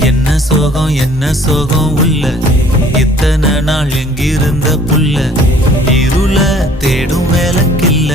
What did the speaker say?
என்ன சோகம் உள்ள இத்தனை நாள் எங்கிருந்த புல்ல இருள தேடும் வேலைக்கில்ல